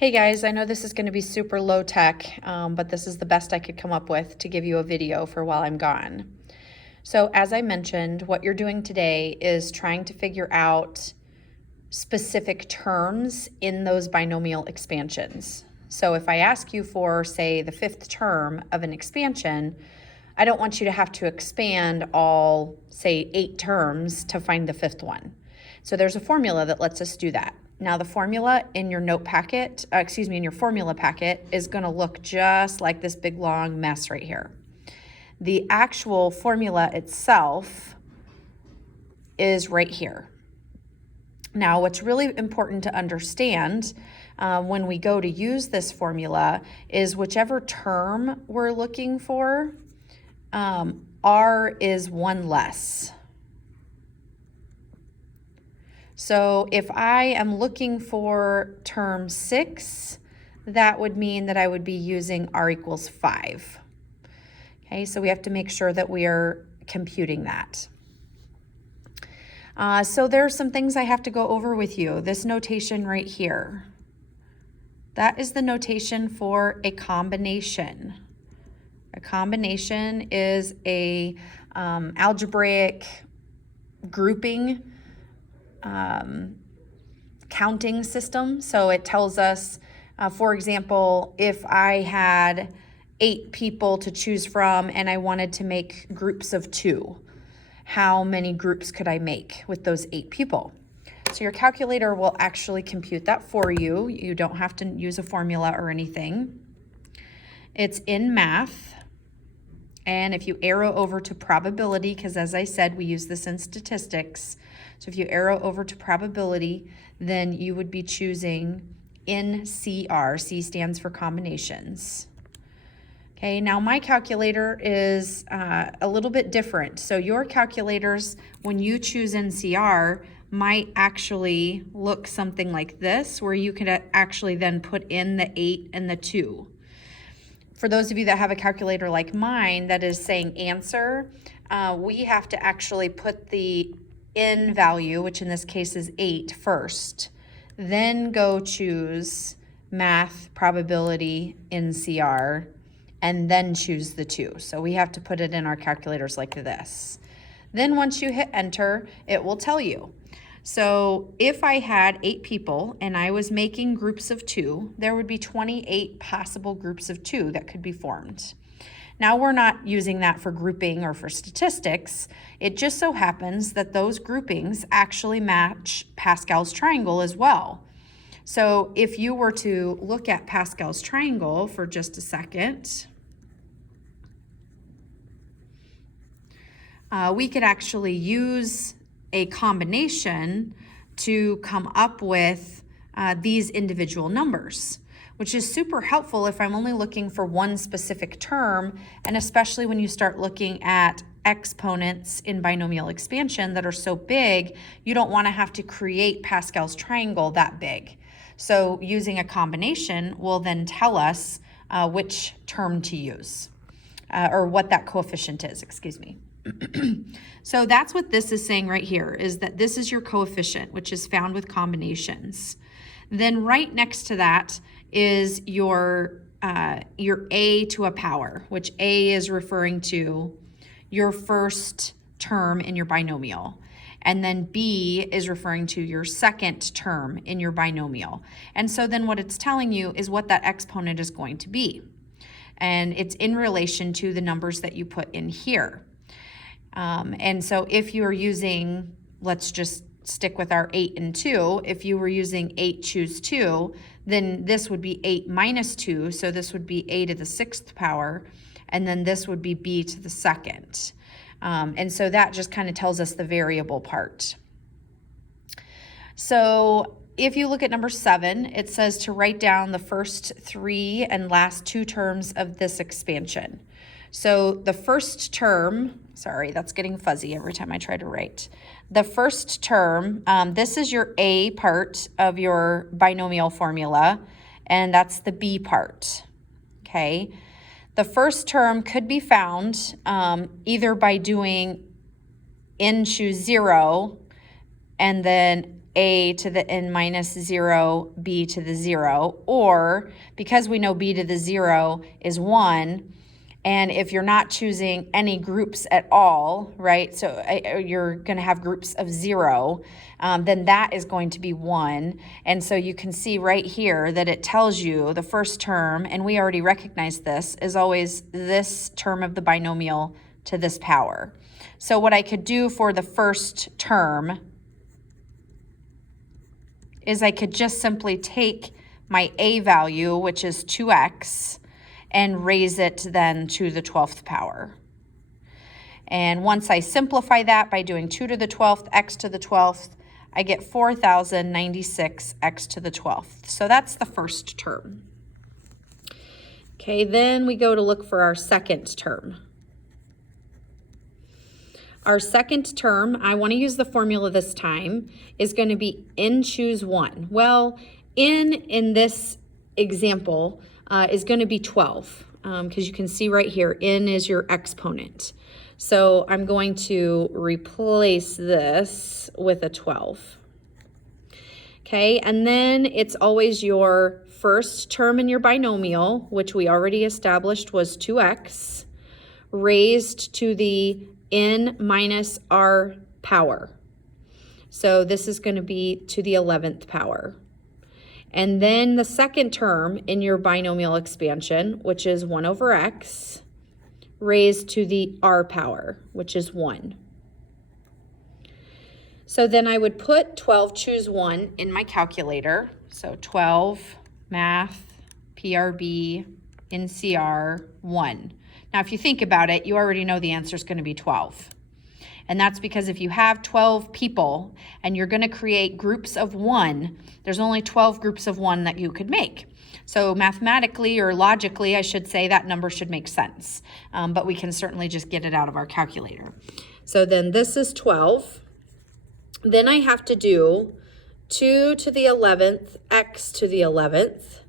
Hey guys, I know this is going to be super low tech, but this is the best I could come up with to give you a video for while I'm gone. So as I mentioned, what you're doing today is trying to figure out specific terms in those binomial expansions. So if I ask you for, say, the fifth term of an expansion, I don't want you to have to expand all, say, 8 terms to find the fifth one. So there's a formula that lets us do that. Now the formula in your note packet, in your formula packet is going to look just like this big long mess right here. The actual formula itself is right here. Now what's really important to understand when we go to use this formula is whichever term we're looking for, R is 1 less. So if I am looking for term 6, that would mean that I would be using R equals 5. Okay, so we have to make sure that we are computing that. So there's some things I have to go over with you. This notation right here, that is the notation for a combination. A combination is a algebraic grouping counting system. So it tells us, for example, if I had 8 people to choose from and I wanted to make groups of 2, how many groups could I make with those 8 people? So your calculator will actually compute that for you. You don't have to use a formula or anything. It's in math. And if you arrow over to probability, because as I said, we use this in statistics. So if you arrow over to probability, then you would be choosing NCR. C stands for combinations. Okay, now my calculator is a little bit different. So your calculators, when you choose NCR, might actually look something like this, where you could actually then put in the 8 and the 2. For those of you that have a calculator like mine that is saying answer, we have to actually put the N value, which in this case is 8, first, then go choose math, probability, NCR, and then choose the 2. So we have to put it in our calculators like this. Then once you hit enter, it will tell you. So if I had 8 people and I was making groups of 2, there would be 28 possible groups of 2 that could be formed. Now we're not using that for grouping or for statistics. It just so happens that those groupings actually match Pascal's triangle as well. So if you were to look at Pascal's triangle for just a second, we could actually use a combination to come up with these individual numbers, which is super helpful if I'm only looking for one specific term, and especially when you start looking at exponents in binomial expansion that are so big, you don't want to have to create Pascal's triangle that big. So using a combination will then tell us which term to use, or what that coefficient is, excuse me. So that's what this is saying right here, is that this is your coefficient, which is found with combinations. Then right next to that is your a to a power, which a is referring to your first term in your binomial. And then b is referring to your second term in your binomial. And so then what it's telling you is what that exponent is going to be. And it's in relation to the numbers that you put in here. And so if you're using, let's just stick with our 8 and 2, if you were using 8 choose 2, then this would be 8 minus 2, so this would be a to the 6th power, and then this would be b to the 2nd. And so that just kind of tells us the variable part. So if you look at number 7, it says to write down the first 3 and last 2 terms of this expansion. So the first term, sorry, that's getting fuzzy every time I try to write. The first term, this is your A part of your binomial formula, and that's the B part, okay? The first term could be found either by doing N choose 0 and then a to the n minus 0, b to the 0, or because we know b to the 0 is 1, and if you're not choosing any groups at all, right, so you're going to have groups of 0, then that is going to be 1. And so you can see right here that it tells you the first term, and we already recognize this, is always this term of the binomial to this power. So what I could do for the first term is I could just simply take my a value, which is 2x, and raise it then to the 12th power. And once I simplify that by doing 2 to the 12th, x to the 12th, I get 4,096 x to the 12th. So that's the first term. Okay, then we go to look for our second term. Our second term, I want to use the formula this time, is going to be n choose 1. Well, n in this example is going to be 12, because you can see right here, n is your exponent. So I'm going to replace this with a 12. Okay, and then it's always your first term in your binomial, which we already established was 2x, raised to the n minus r power. So this is going to be to the 11th power. And then the second term in your binomial expansion, which is 1 over x, raised to the r power, which is 1. So then I would put 12 choose 1 in my calculator. So 12, math, PRB, NCR, 1. Now, if you think about it, you already know the answer is going to be 12. And that's because if you have 12 people and you're going to create groups of 1, there's only 12 groups of 1 that you could make. So mathematically or logically, I should say, that number should make sense. But we can certainly just get it out of our calculator. So then this is 12. Then I have to do 2 to the 11th, x to the 11th.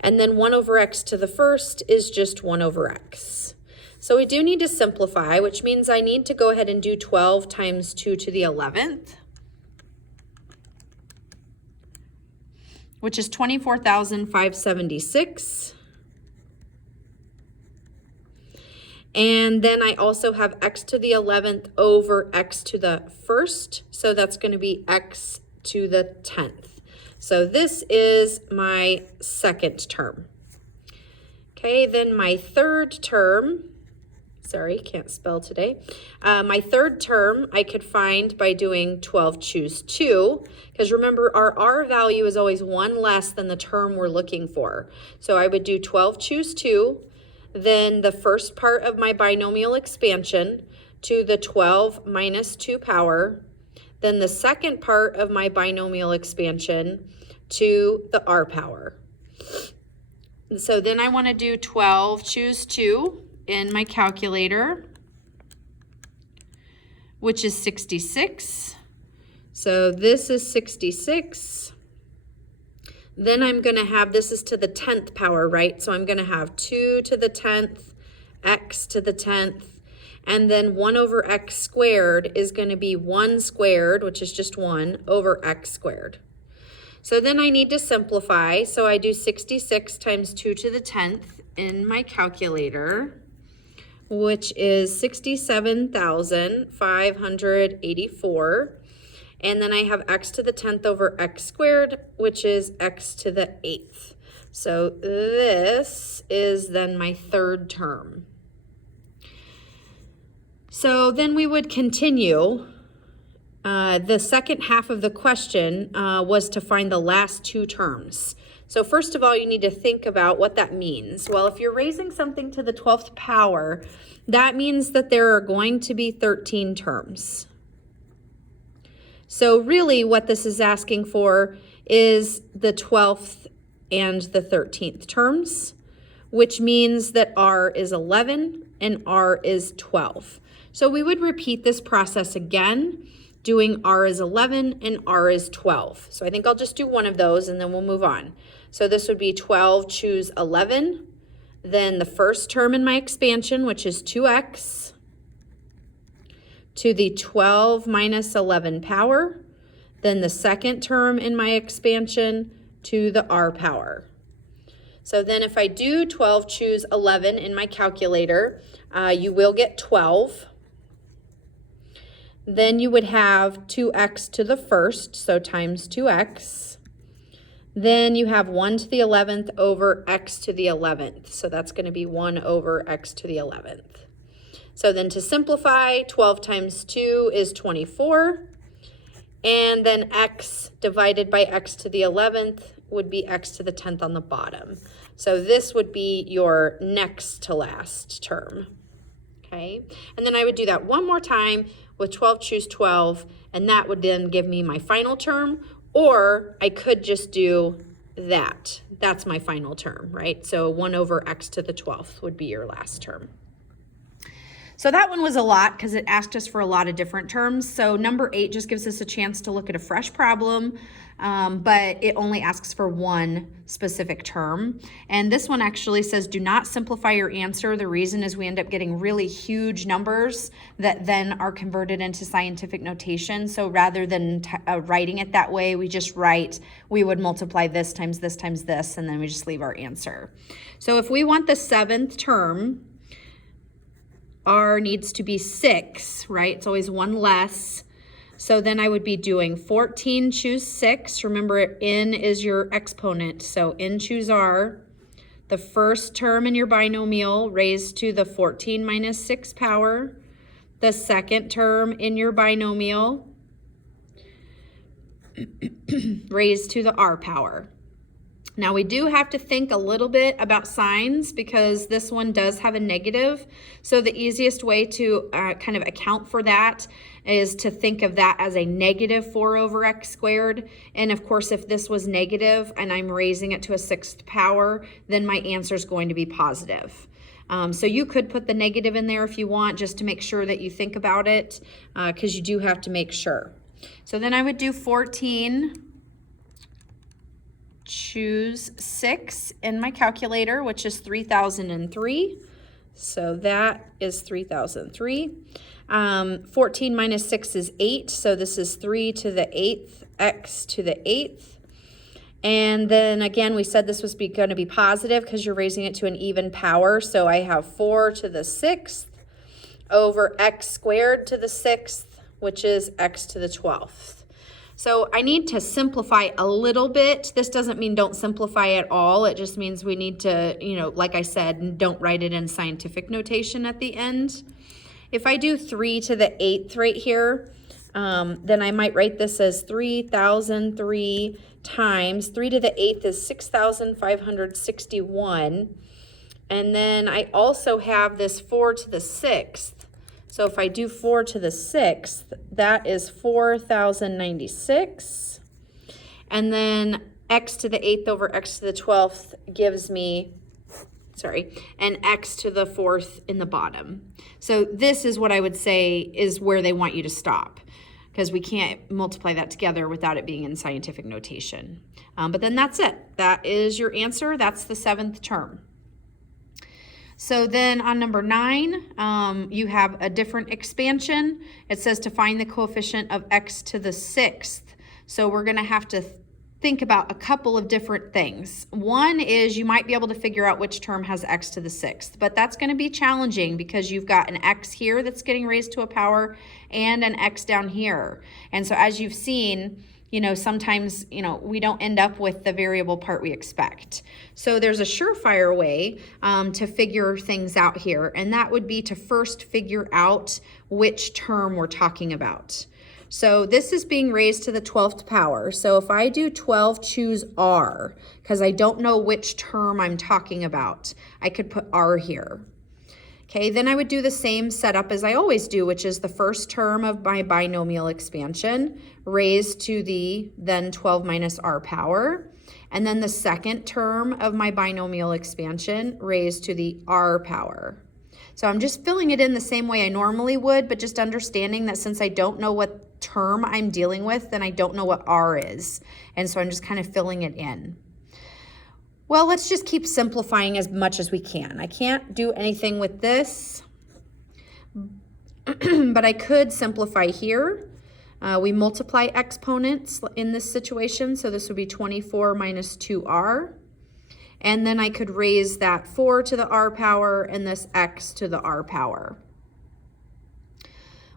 And then 1 over x to the first is just 1 over x. So we do need to simplify, which means I need to go ahead and do 12 times 2 to the 11th, which is 24,576. And then I also have x to the 11th over x to the first, so that's going to be x to the 10th. So this is my second term. Okay, then my third term, sorry, can't spell today. My third term I could find by doing 12 choose 2, because remember our r value is always 1 less than the term we're looking for. So I would do 12 choose 2, then the first part of my binomial expansion to the 12 minus 2 power, then the second part of my binomial expansion to the r power. So then I want to do 12 choose 2 in my calculator, which is 66. So this is 66. Then I'm going to have, this is to the 10th power, right? So I'm going to have 2 to the 10th, x to the 10th, and then 1 over x squared is going to be 1 squared, which is just 1, over x squared. So then I need to simplify. So I do 66 times 2 to the 10th in my calculator, which is 67,584. And then I have x to the 10th over x squared, which is x to the 8th. So this is then my third term. So then we would continue. The second half of the question was to find the last two terms. So first of all, you need to think about what that means. Well, if you're raising something to the 12th power, that means that there are going to be 13 terms. So really what this is asking for is the 12th and the 13th terms, which means that r is 11 and r is 12. So we would repeat this process again, doing r is 11 and r is 12. So I think I'll just do one of those and then we'll move on. So this would be 12 choose 11, then the first term in my expansion, which is 2x, to the 12 minus 11 power, then the second term in my expansion to the r power. So then if I do 12 choose 11 in my calculator, you will get 12. Then you would have 2x to the first, so times 2x. Then you have 1 to the 11th over x to the 11th. So that's going to be 1 over x to the 11th. So then to simplify, 12 times 2 is 24. And then x divided by x to the 11th would be x to the 10th on the bottom. So this would be your next to last term. Okay, and then I would do that one more time with 12 choose 12, and that would then give me my final term, or I could just do that. That's my final term, right? So 1 over x to the 12th would be your last term. So that one was a lot because it asked us for a lot of different terms. So number 8 just gives us a chance to look at a fresh problem, but it only asks for one specific term. And this one actually says, do not simplify your answer. The reason is we end up getting really huge numbers that then are converted into scientific notation. So rather than writing it that way, we just write, we would multiply this times this times this, and then we just leave our answer. So if we want the 7th term, r needs to be 6, right? It's always one less. So then I would be doing 14 choose 6. Remember, n is your exponent, so n choose r. The first term in your binomial raised to the 14 minus 6 power. The second term in your binomial raised to the r power. Now we do have to think a little bit about signs because this one does have a negative. So the easiest way to kind of account for that is to think of that as a negative 4 over x squared. And of course, if this was negative and I'm raising it to a 6th power, then my answer is going to be positive. So you could put the negative in there if you want, just to make sure that you think about it, because you do have to make sure. So then I would do 14 choose 6 in my calculator, which is 3003. So that is 3003. 14 minus 6 is 8. So this is 3 to the 8th, x to the 8th. And then again, we said this was going to be positive because you're raising it to an even power. So I have 4 to the 6th over x squared to the 6th, which is x to the 12th. So I need to simplify a little bit. This doesn't mean don't simplify at all. It just means we need to, like I said, don't write it in scientific notation at the end. If I do 3 to the 8th right here, then I might write this as 3003 times 3 to the 8th is 6,561. And then I also have this 4 to the 6th. So if I do 4 to the 6th, that is 4,096. And then x to the 8th over x to the 12th gives me, and x to the 4th in the bottom. So this is what I would say is where they want you to stop, because we can't multiply that together without it being in scientific notation. But then that's it. That is your answer. That's the 7th term. So then on number 9, you have a different expansion. It says to find the coefficient of x to the 6th. So we're going to have to think about a couple of different things. One is you might be able to figure out which term has x to the 6th, but that's going to be challenging because you've got an x here that's getting raised to a power and an x down here. And so as you've seen, sometimes, we don't end up with the variable part we expect. So there's a surefire way to figure things out here, and that would be to first figure out which term we're talking about. So this is being raised to the 12th power. So if I do 12 choose r, because I don't know which term I'm talking about, I could put r here. Okay, then I would do the same setup as I always do, which is the first term of my binomial expansion raised to the then 12 minus r power, and then the second term of my binomial expansion raised to the r power. So I'm just filling it in the same way I normally would, but just understanding that since I don't know what term I'm dealing with, then I don't know what r is, and so I'm just kind of filling it in. Well, let's just keep simplifying as much as we can. I can't do anything with this, but I could simplify here. We multiply exponents in this situation, so this would be 24 minus 2r. And then I could raise that 4 to the r power and this x to the r power.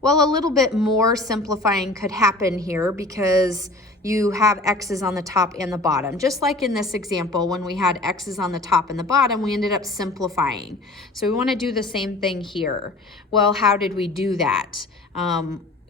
Well, a little bit more simplifying could happen here because you have x's on the top and the bottom. Just like in this example, when we had x's on the top and the bottom, we ended up simplifying. So we want to do the same thing here. Well, how did we do that?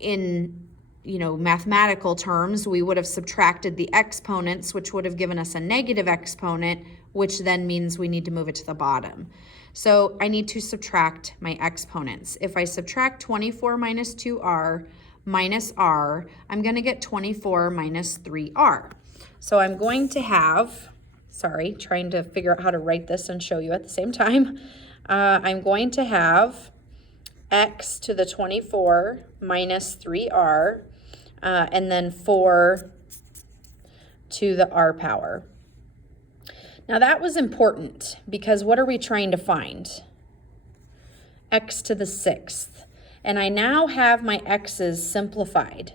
In mathematical terms, we would have subtracted the exponents, which would have given us a negative exponent, which then means we need to move it to the bottom. So I need to subtract my exponents. If I subtract 24 minus 2r minus r, I'm going to get 24 minus 3r. So I'm going to have, trying to figure out how to write this and show you at the same time. I'm going to have x to the 24 minus 3r, and then 4 to the r power. Now that was important because what are we trying to find? X to the 6th. And I now have my x's simplified.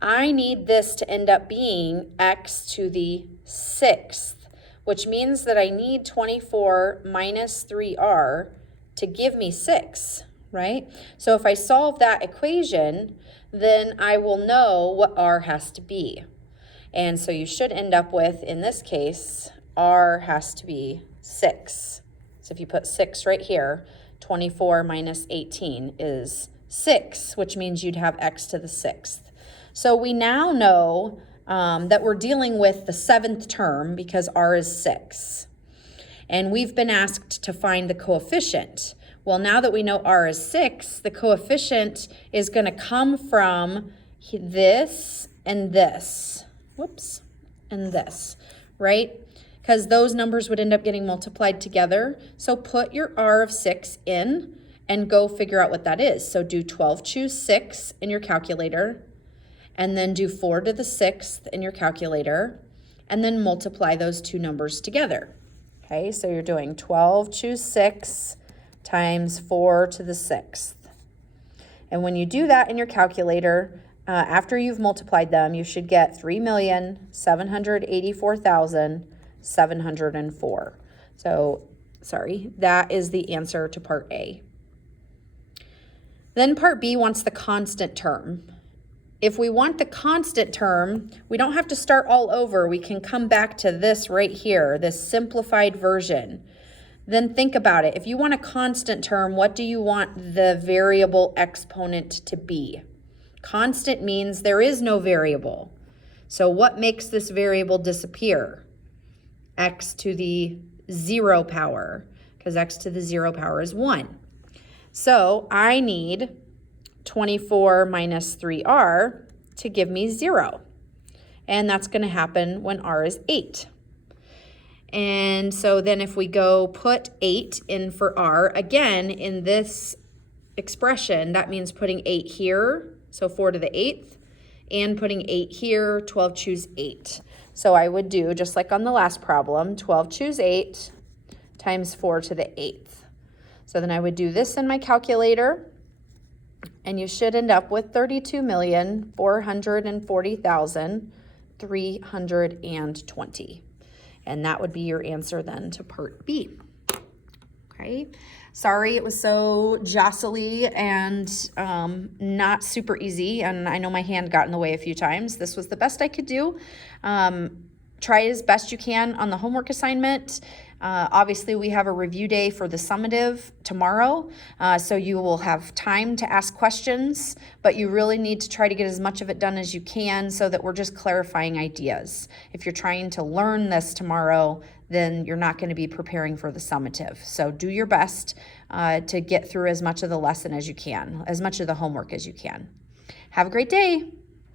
I need this to end up being x to the 6th, which means that I need 24 minus 3r to give me 6, right? So if I solve that equation, then I will know what r has to be. And so you should end up with, in this case, r has to be 6. So if you put 6 right here, 24 minus 18 is 6, which means you'd have x to the 6th. So we now know that we're dealing with the 7th term because r is 6. And we've been asked to find the coefficient. Well, now that we know r is 6, the coefficient is going to come from this and this. Whoops, and this, right? Because those numbers would end up getting multiplied together. So put your r of 6 in and go figure out what that is. So do 12 choose 6 in your calculator, and then do 4 to the 6th in your calculator, and then multiply those two numbers together. Okay, so you're doing 12 choose 6 times 4 to the 6th. And when you do that in your calculator, after you've multiplied them, you should get 3,784,704. So, that is the answer to part A. Then part B wants the constant term. If we want the constant term, we don't have to start all over. We can come back to this right here, this simplified version. Then think about it. If you want a constant term, what do you want the variable exponent to be? Constant means there is no variable. So what makes this variable disappear? X to the 0 power, because x to the 0 power is 1. So I need 24 minus 3r to give me 0. And that's going to happen when r is 8. And so then if we go put 8 in for r, again, in this expression, that means putting 8 here, so 4 to the 8th, and putting 8 here, 12 choose 8. So I would do, just like on the last problem, 12 choose 8 times 4 to the 8th. So then I would do this in my calculator, and you should end up with 32,440,320. And that would be your answer then to part B. Okay, sorry it was so jostly and not super easy, and I know my hand got in the way a few times. This was the best I could do. Try as best you can on the homework assignment. Obviously, we have a review day for the summative tomorrow, so you will have time to ask questions, but you really need to try to get as much of it done as you can so that we're just clarifying ideas. If you're trying to learn this tomorrow, then you're not going to be preparing for the summative. So do your best to get through as much of the lesson as you can, as much of the homework as you can. Have a great day.